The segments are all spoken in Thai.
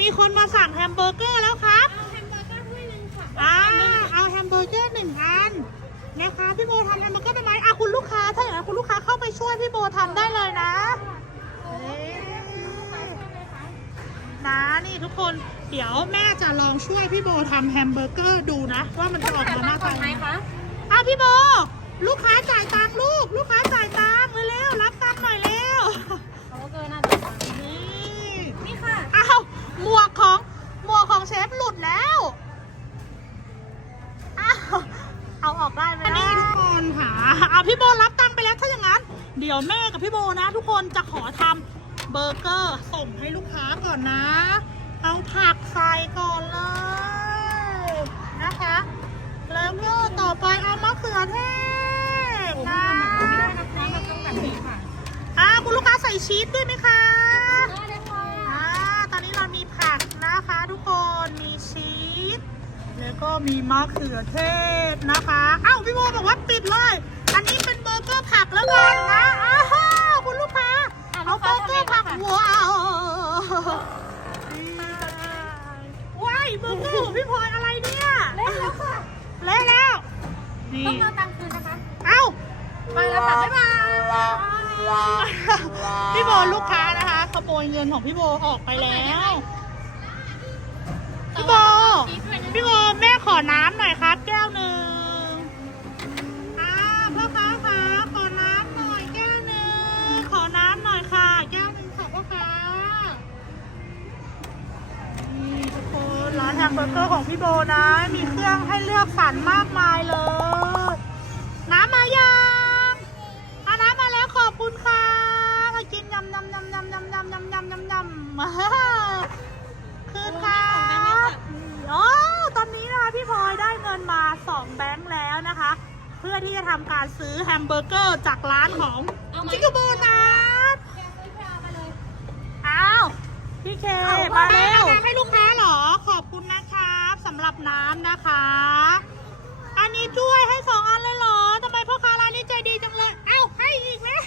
มีคนมาสั่งแฮมเบอร์เกอร์แล้วครับ เอาแฮมเบอร์เกอร์ถ้วยหนึ่งค่ะอ่าเอาแฮมเบอร์เกอร์หนึ่งพันนะคะพี่โบทำแฮมเบอร์เกอร์ได้ไหมอะคุณลูกค้าถ้าอย่างนั้นคุณลูกค้าเข้าไปช่วยพี่โบทำได้เลยนะเอ๊ะนะนี่ทุกคนเดี๋ยวแม่จะลองช่วยพี่โบทำแฮมเบอร์เกอร์ดูนะ ว่ามันจะออกมาหน้าตาไหมคะอะพี่โบ ลูกค้าจ่าย อะพี่โบรับตังค์ไปแล้วถ้าอย่างนั้น เดี๋ยวแม่กับพี่โบนะ ทุกคนจะขอทำเบอร์เกอร์ส่งให้ลูกค้าก่อนนะ เอาผักใส่ก่อนเลยนะคะ แล้วก็ต่อไปเอามะเขือเทศนะคะอะอ่าคุณลูกค้าใส่ชีสด้วยไหมคะได้เลยค่ะอ่าตอนนี้เรามีผักนะคะทุกคนมีชีสแล้วก็มีมะเขือเทศนะคะอ้าวพี่โบบอกว่าปิดเลย อันนี้เป็นเบอร์เกอร์ผักแล้วกันนะอ้าวคุณลูกค้าเอาเบอร์เกอร์ผักว้าวว้ายเบอร์เกอร์ของพี่พลอยอะไรเนี่ยเล่นแล้วค่ะเละแล้วนี่ต้องมาตังค์คืนนะคะ เอ้า มาแล้วค่ะบ๊ายบาย พี่โบลูกค้านะคะขโมยเงินของพี่โบออกไปแล้ว พี่โบ แฮมเบอร์เกอร์ของพี่โบนะ มีเครื่องให้เลือกสรรมากมายเลย น้ำมายังอาน้ำมาแล้วขอบคุณค่ะมากินยำยำยำยำยำยำยำยำยำยำมาคืนค่ะโอ้ตอนนี้นะคะพี่พลอยได้เงินมา2แบงค์แล้วนะคะ เพื่อที่จะทำการซื้อแฮมเบอร์เกอร์จากร้านของจิกกโบนัสอ้าว พี่เคมาเร็วให้ลูกค้าำหรับน้ำนะคะ อันนี้ช่วยให้สองอันเลยเหรอทำไมพ่อค้าร้านนี้ใจดีจังเลย เอ้าให้อีกแล้ว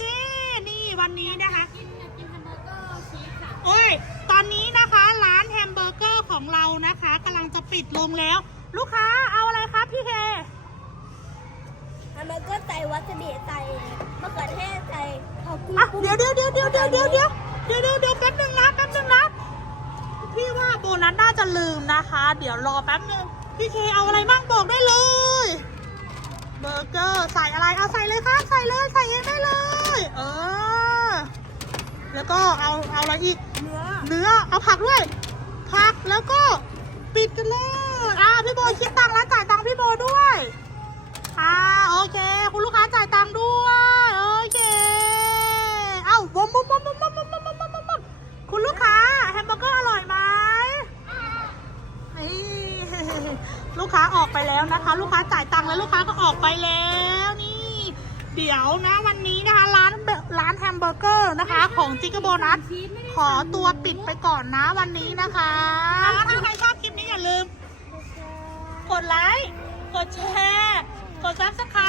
นี่นี่วันนี้นะคะ กินกินแฮมเบอร์เกอร์ชีสค่ะ โอ้ย ตอนนี้นะคะร้านแฮมเบอร์เกอร์ของเรานะคะกำลังจะปิดลงแล้ว ลูกค้าเอาอะไรครับพี่เคแฮมเบอร์เกอร์ใส่วาซาบิใส่มะเขือเทศใส่ข้าวกุ้งอะเดี๋ยวเดี๋ยวเดี๋ยวเดี๋ยวเดี๋ยวเดี๋ยวเดี๋ยวเดี๋ยวเดี๋ยวเดี๋ยวแป๊บนึงนะแป๊บนึงนะพี่ว่า โบนัสน่าจะลืมนะคะ เดี๋ยวรอแป๊บนึงพี่เคเอาอะไรบ้างบอกได้เลย เบอร์เกอร์ใส่อะไรเอาใส่เลยครับใส่เลยใส่เองได้เลย เออ แล้วก็เอาเอาอะไรอีกเนื้อเนื้อเอาผักด้วย ผักแล้วก็ปิดกันเลยอ่าพี่โบคิดตังค์แล้วจ่ายตังค์พี่โบด้วยอ่าโอาออกไปแล้วนะคะ ลูกค้าจ่ายตังค์แล้วลูกค้าก็ออกไปแล้วนี่ เดี๋ยวนะวันนี้นะคะร้านร้านแฮมเบอร์เกอร์นะคะ ของจิกโบนัสชีสไม่ได้ขอตัวปิดไปก่อนนะวันนี้นะคะ ถ้าใครชอบคลิปนี้อย่าลืม กดไลค์กดแชร์กดซับสไคร